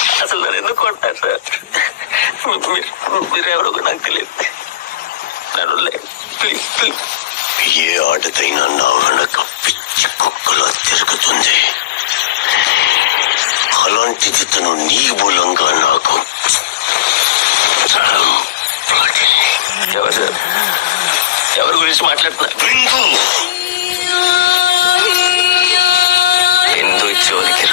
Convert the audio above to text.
Sir, అసలు నన్ను ఎందుకు కొడతారు సార్? మీరెవరో కూడా నాకు తెలియదు. నన్ను ప్లీజ్ ప్లీజ్. ఏ ఆటదైనా నా వెనక పిచ్చి కుక్కలా తిరుగుతుంది. అలాంటిది తను నీ మూలంగా నాకు. ఎవరు సార్? ఎవరి గురించి మాట్లాడుతున్నారు? బిందు బిందు జోలికి